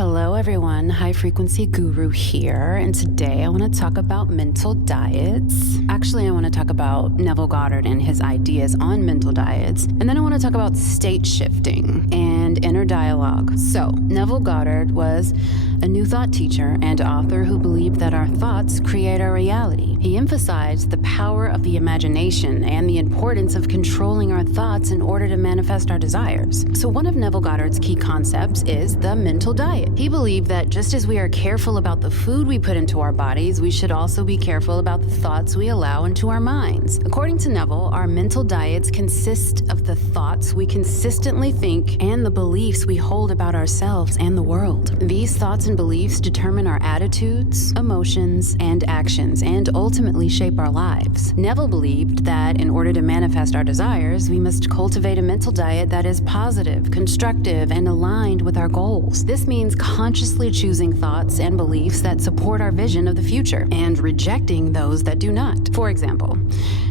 Hello everyone, High Frequency Guru here, and today I want to talk about mental diets. Actually, I want to talk about Neville Goddard and his ideas on mental diets, and then I want to talk about state shifting and inner dialogue. So, Neville Goddard was a New Thought teacher and author who believed that our thoughts create our reality. He emphasized the power of the imagination and the importance of controlling our thoughts in order to manifest our desires. So one of Neville Goddard's key concepts is the mental diet. He believed that just as we are careful about the food we put into our bodies, we should also be careful about the thoughts we allow into our minds. According to Neville, our mental diets consist of the thoughts we consistently think and the beliefs we hold about ourselves and the world. These thoughts and beliefs determine our attitudes, emotions, and actions, and ultimately shape our lives. Neville believed that in order to manifest our desires, we must cultivate a mental diet that is positive, constructive, and aligned with our goals. This means consciously choosing thoughts and beliefs that support our vision of the future and rejecting those that do not. For example,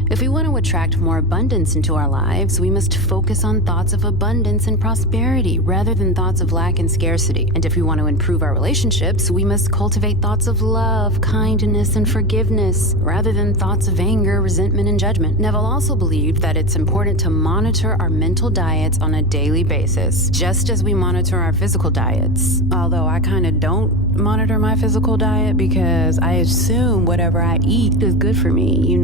if we want to attract more abundance into our lives, we must focus on thoughts of abundance and prosperity rather than thoughts of lack and scarcity. And if we want to improve our relationships, we must cultivate thoughts of love, kindness, and forgiveness rather than thoughts of anger, resentment, and judgment. Neville also believed that it's important to monitor our mental diets on a daily basis, just as we monitor our physical diets. Although I kind of don't monitor my physical diet because I assume whatever I eat is good for me,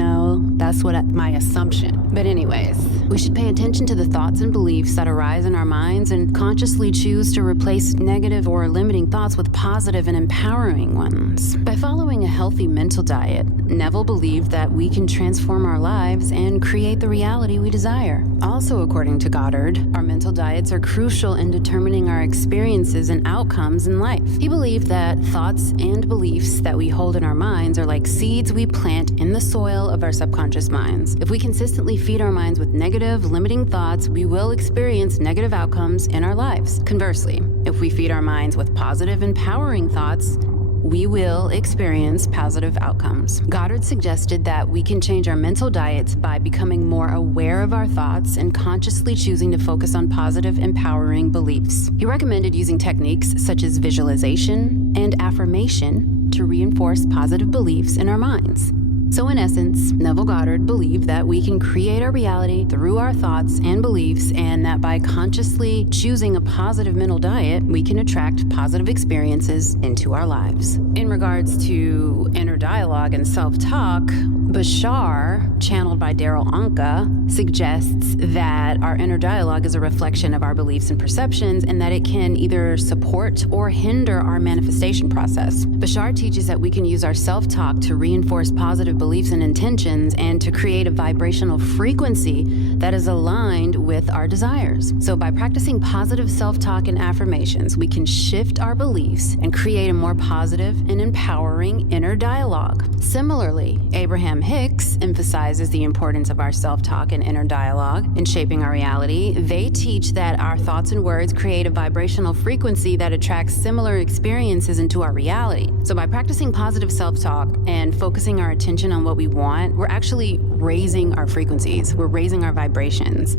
that's my assumption. But anyways, we should pay attention to the thoughts and beliefs that arise in our minds and consciously choose to replace negative or limiting thoughts with positive and empowering ones. By following a healthy mental diet, Neville believed that we can transform our lives and create the reality we desire. Also, according to Goddard, our mental diets are crucial in determining our experiences and outcomes in life. He believed that thoughts and beliefs that we hold in our minds are like seeds we plant in the soil of our subconscious minds. If we consistently feed our minds with negative, limiting thoughts, we will experience negative outcomes in our lives. Conversely, if we feed our minds with positive, empowering thoughts, we will experience positive outcomes. Goddard suggested that we can change our mental diets by becoming more aware of our thoughts and consciously choosing to focus on positive, empowering beliefs. He recommended using techniques such as visualization and affirmation to reinforce positive beliefs in our minds. So in essence, Neville Goddard believed that we can create our reality through our thoughts and beliefs, and that by consciously choosing a positive mental diet, we can attract positive experiences into our lives. In regards to inner dialogue and self-talk, Bashar, channeled by Daryl Anka, suggests that our inner dialogue is a reflection of our beliefs and perceptions, and that it can either support or hinder our manifestation process. Bashar teaches that we can use our self-talk to reinforce positive beliefs and intentions and to create a vibrational frequency that is aligned with our desires. So by practicing positive self-talk and affirmations, we can shift our beliefs and create a more positive and empowering inner dialogue. Similarly, Abraham Hicks emphasizes the importance of our self-talk and inner dialogue in shaping our reality. They teach that our thoughts and words create a vibrational frequency that attracts similar experiences into our reality. So by practicing positive self-talk and focusing our attention on what we want, we're actually raising our frequencies. We're raising our vibrations.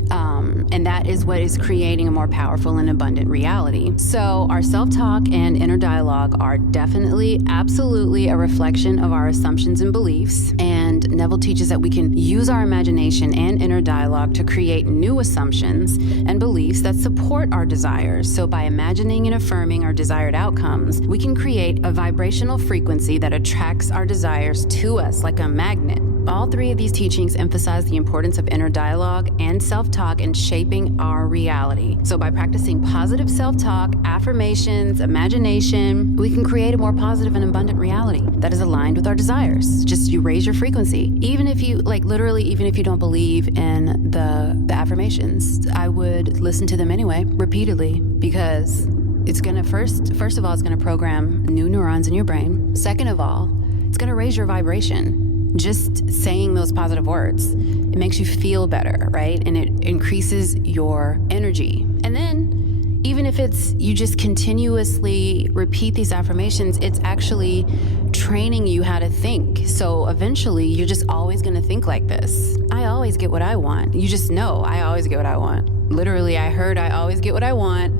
And that is what is creating a more powerful and abundant reality. So our self-talk and inner dialogue are definitely, absolutely a reflection of our assumptions and beliefs. And Neville teaches that we can use our imagination and inner dialogue to create new assumptions and beliefs that support our desires. So by imagining and affirming our desired outcomes, we can create a vibrational frequency that attracts our desires to us like a magnet. All three of these teachings emphasize the importance of inner dialogue and self-talk in shaping our reality. So by practicing positive self-talk, affirmations, imagination, we can create a more positive and abundant reality that is aligned with our desires. Just you raise your frequency. Even if you, even if you don't believe in the affirmations, I would listen to them anyway, repeatedly, because it's gonna first of all, it's gonna program new neurons in your brain. Second of all, it's gonna raise your vibration. Just saying those positive words, it makes you feel better, right? And it increases your energy. And then even if it's you just continuously repeat these affirmations, it's actually training you how to think. So eventually you're just always going to think like this. I always get what I want. You just know I always get what I want. Literally, I heard I always get what I want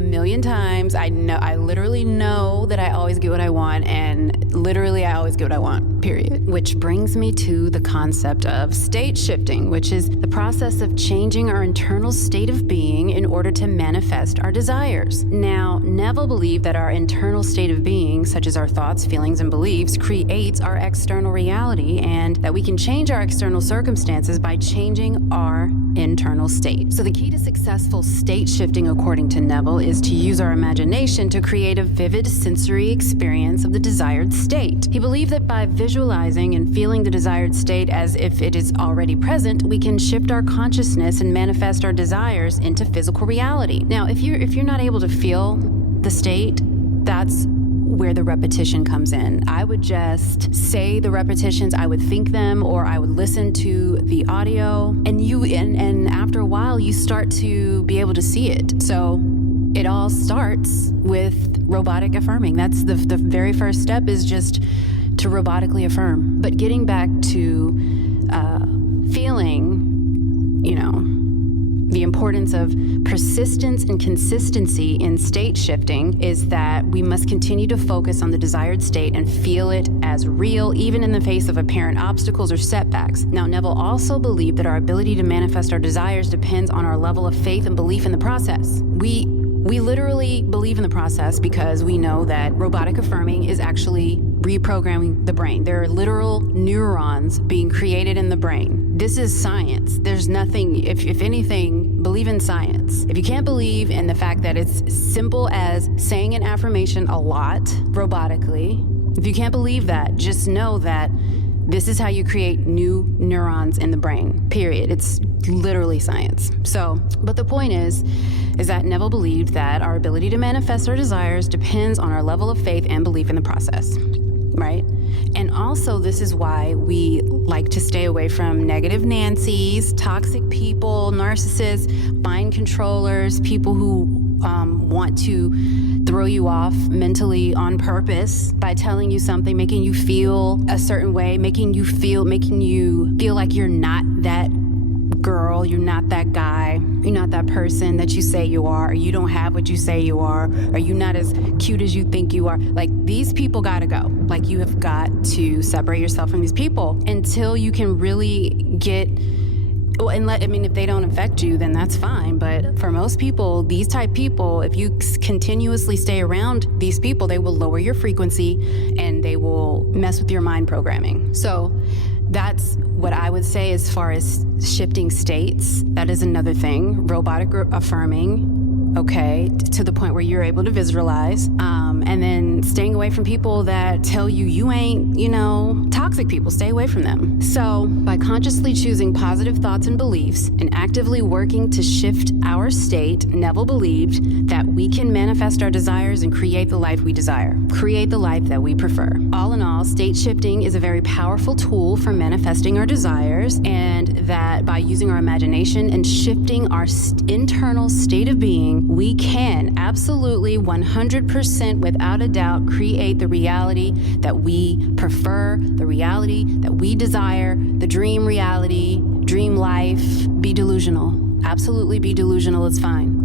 a million times. I literally know that I always get what I want, and literally I always get what I want, period. Which brings me to the concept of state shifting, which is the process of changing our internal state of being in order to manifest our desires. Now, Neville believed that our internal state of being, such as our thoughts, feelings, and beliefs, creates our external reality, and that we can change our external circumstances by changing our internal state. So the key to successful state shifting, according to Neville, is to use our imagination to create a vivid sensory experience of the desired state. He believed that by visualizing and feeling the desired state as if it is already present, we can shift our consciousness and manifest our desires into physical reality. Now, if you're not able to feel the state, that's where the repetition comes in. I would just say the repetitions, I would think them, or I would listen to the audio, and after a while you start to be able to see it. So it all starts with robotic affirming. That's the very first step, is just to robotically affirm. But getting back to feeling, the importance of persistence and consistency in state shifting is that we must continue to focus on the desired state and feel it as real, even in the face of apparent obstacles or setbacks. Now, Neville also believed that our ability to manifest our desires depends on our level of faith and belief in the process. We literally believe in the process because we know that robotic affirming is actually reprogramming the brain. There are literal neurons being created in the brain. This is science. There's nothing, if anything, believe in science. If you can't believe in the fact that it's simple as saying an affirmation a lot robotically, if you can't believe that, just know that this is how you create new neurons in the brain, period. It's literally science. But the point is that Neville believed that our ability to manifest our desires depends on our level of faith and belief in the process, right? And also, this is why we like to stay away from negative Nancys, toxic people, narcissists, mind controllers, people who want to throw you off mentally on purpose by telling you something, making you feel a certain way, making you feel like you're not that girl, you're not that guy, you're not that person that you say you are, or you don't have what you say you are, or you're not as cute as you think you are. Like, these people gotta go. Like, you have got to separate yourself from these people until you can really get, if they don't affect you, then that's fine. But for most people, these type people, if you continuously stay around these people, they will lower your frequency and they will mess with your mind programming. So that's what I would say as far as shifting states. That is another thing. Robotic affirming, okay, to the point where you're able to visualize. And then staying away from people that tell you ain't, toxic people. Stay away from them. So by consciously choosing positive thoughts and beliefs and actively working to shift our state, Neville believed that we can manifest our desires and create the life we desire. Create the life that we prefer. All in all, state shifting is a very powerful tool for manifesting our desires, and that by using our imagination and shifting our internal state of being, we can absolutely 100% without a doubt create the reality that we prefer, the reality that we desire, the dream reality, dream life. Be delusional. Absolutely be delusional. It's fine.